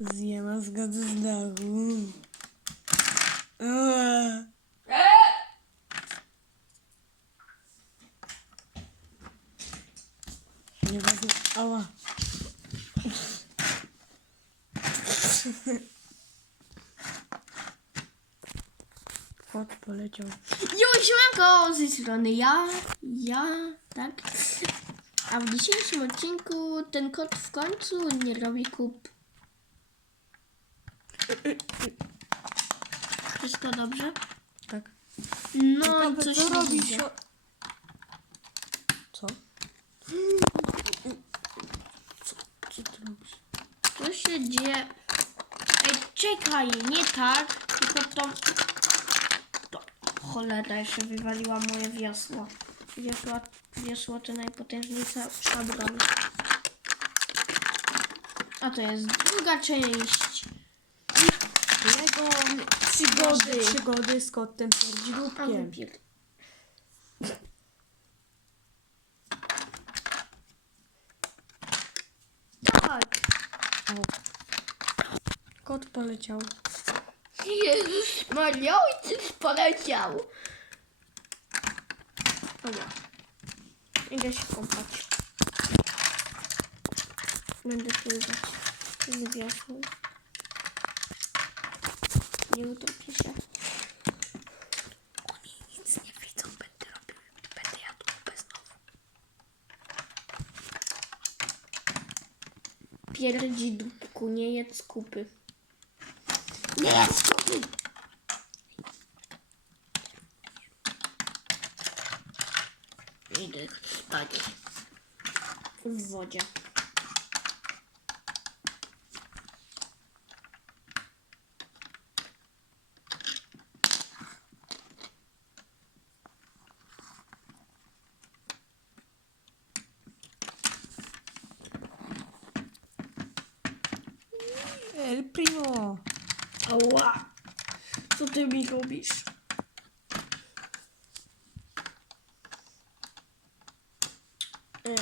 Zjema zgody z dachu. Nie wezmę. Ała. Kot poleciał. Jo, siemanko, z tej strony ja, ja, tak. A w dzisiejszym odcinku ten kot w końcu nie robi kup. Wszystko dobrze? Tak. No, Ciekawe, coś co robi sio... Co? Co, co ty robisz? Co się dzieje? Ej, czekaj, nie tak, tylko to... to. Cholera, jeszcze wywaliła moje wiosło. Wiosło, wiosło to najpotężniejsza broń. A to jest druga część. Przygody. Przygody z kotem wypier... Tak. Au. Kot poleciał. Jezus Maria, ojciec poleciał. Dobra. Idę się kąpać. Będę pływać z wiosną. Nie utopię się. Oni nic nie widzą. Będę robił. Będę jadł kupę znowu. Pierdzi dupku, nie jedz kupy. Nie jedz kupy! Idę spać w wodzie. Ała! Co ty mi robisz? E,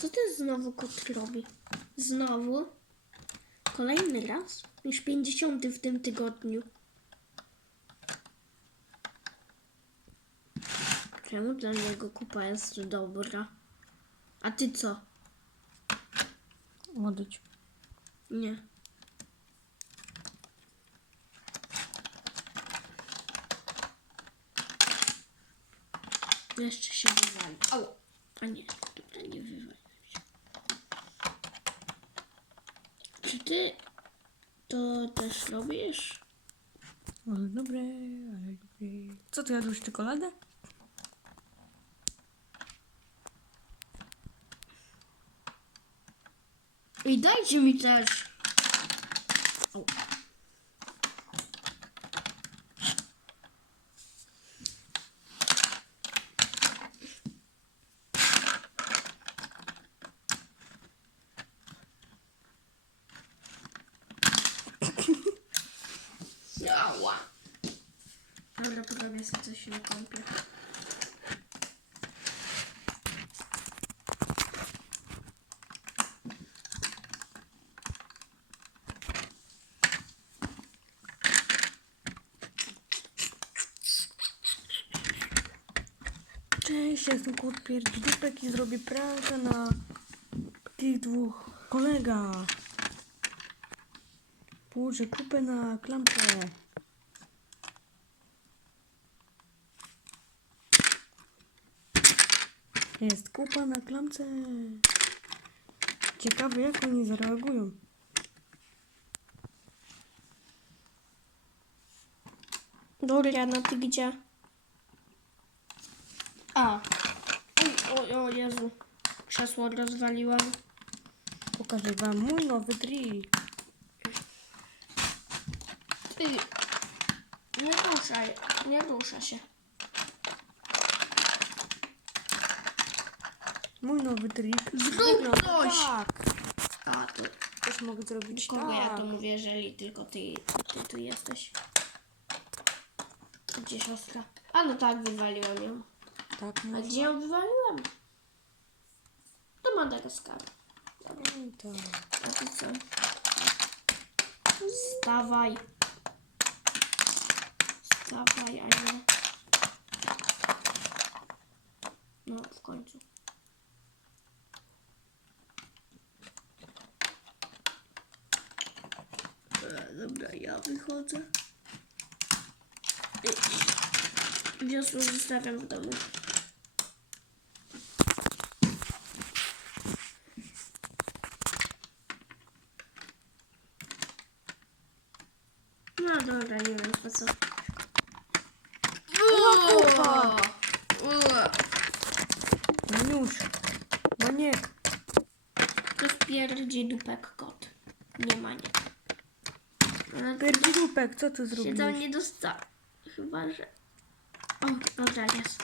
Co ty znowu kot robi? Znowu? Kolejny raz? Już 50 w tym tygodniu. Czemu dla niego kupa jest dobra? A ty co? Odejdź. Nie. Jeszcze się wywali. Au. A nie, dobra, nie wywali się. Czy ty to też robisz? Ale dobre, ale dobre. Co ty jadłeś czekoladę? I dajcie mi też. Au. Ała. Porobię sobie coś na kąpie. Cześć, ja jestem kot i zrobię prankę na tych dwóch kolega. Położę kupę na klamkę. Jest kupa na klamce. Ciekawe jak oni zareagują. Dobra, no ty gdzie? A. Oj, o, o Jezu. Krzesło rozwaliłam. Pokażę wam mój nowy trik. Ty. Nie ruszaj. Nie rusza się. Mój nowy trik. Zrób coś! Tak. A, to Też mogę zrobić kogo tak. ja to mówię, jeżeli tylko ty, ty tu jesteś? Gdzie siostra? A no tak, wywaliłam ją. Tak, A no. gdzie ją wywaliłam? Do Madagaskaru. tak. A ty co? Stawaj. Stawaj, a nie. No, w końcu. E, Dobra, ja wychodzę. Wiosło zostawiam w domu. No dobra, nie wiem po co. kupa. Uuu. Maniek. To wpierdzi dupek kot. Nie ma nie. Ale Pierdździupek, co ty się tam zrobiłeś? nie dosta. Chyba, że... O, dobra, jest.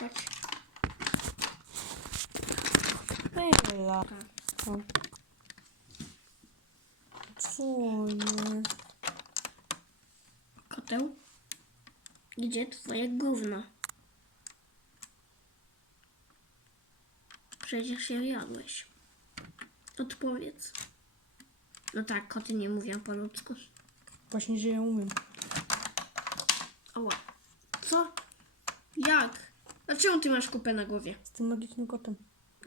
Chodź. Hela. O. Co jest? Koteł? Gdzie twoje gówno? Przecież je jadłeś. Odpowiedz. No tak, koty nie mówią po ludzku. Właśnie, że ja umiem. Ała. Co? Jak? Dlaczego ty masz kupę na głowie? Z tym magicznym kotem.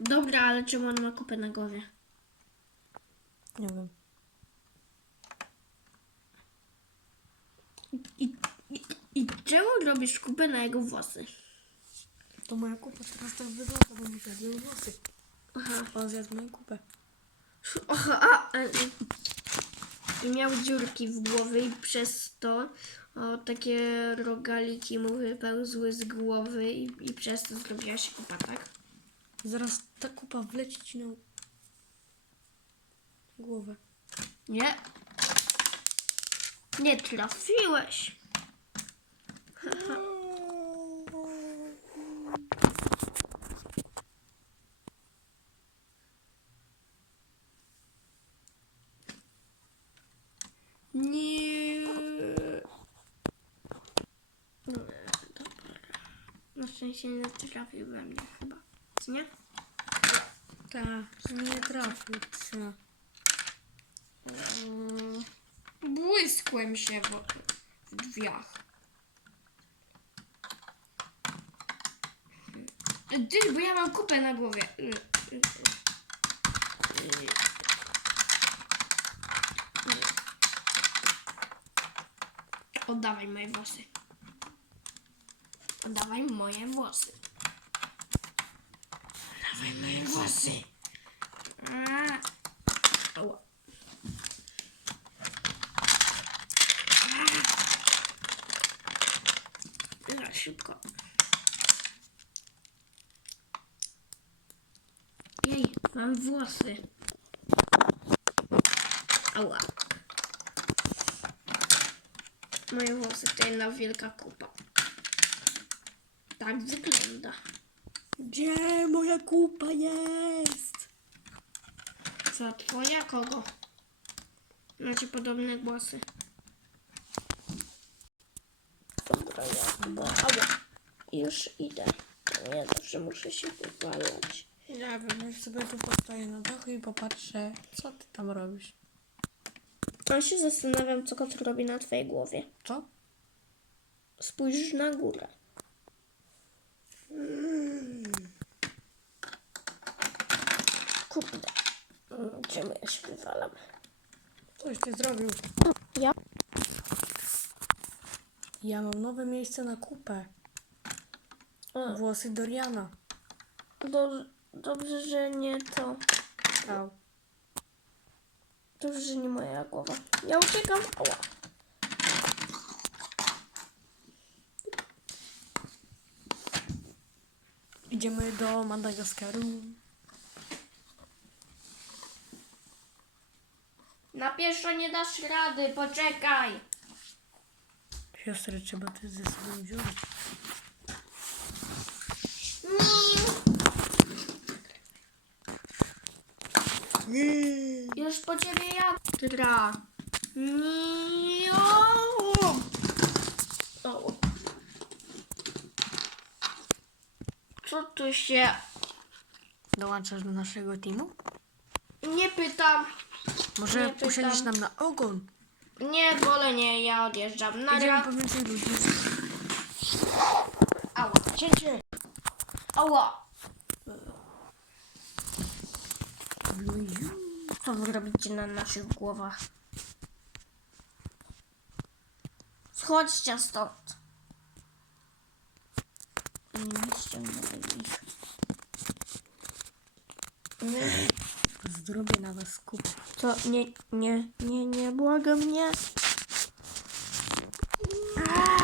Dobra, ale czemu on ma kupę na głowie? Nie wiem. I, i, i czemu robisz kupę na jego włosy? To moja kupa teraz tak wygląda, bo mi włosy. Aha. On zjadł moją kupę. Aha, a, e, I miał dziurki w głowie i przez to o, takie rogaliki mu wypełzły z głowy i, i przez to zrobiła się kupa, tak? Zaraz ta kupa wleci ci na głowę. Nie. Nie trafiłeś. Nie. No, dobra. Szczęście nie trafił we mnie chyba. Co nie? Tak, nie trafił cię. Mm, Błyskłem się w, w drzwiach. Ty, bo ja mam kupę na głowie. Oddawaj moje włosy. Oddawaj moje włosy. Oddawaj moje włosy. Ała. Za szybko. Jej, mam włosy. Ała. Moje włosy to jedna wielka kupa. Tak wygląda. Gdzie moja kupa jest? Co, twoja? Kogo? Macie podobne głosy. Dobra, ja bo ała. Już idę. Ja zawsze muszę się wywalać. Nie wiem, już sobie tu postoję na dachu i popatrzę, co ty tam robisz. Ja się zastanawiam, co kot robi na twojej głowie. Co? Spójrz na górę. Kurde. Czemu ja się wywalam? Coś ty zrobił. Ja? Ja mam nowe miejsce na kupę. Włosy Doriana. Do, dobrze, że nie to. Au. Dobrze, że nie moja głowa. Ja uciekam. Idziemy do Madagaskaru. Na pieszo nie dasz rady, poczekaj. Siostrę trzeba też ze sobą wziąć. Już po ciebie jadę. Tra. Niu. O. Co tu się... Dołączasz do naszego teamu? Nie pytam. Może Nie pytam. nam na ogon. Nie, wolę nie, ja odjeżdżam. Idziemy Nadia. po więcej ludzi. Ała. Cięcie! Ała. Co wy robicie na naszych głowach? Schodźcie stąd nie ściągnęliśmy. Zrobię na was kup. Co? Nie, nie, nie, nie, błagam mnie. Aaaa!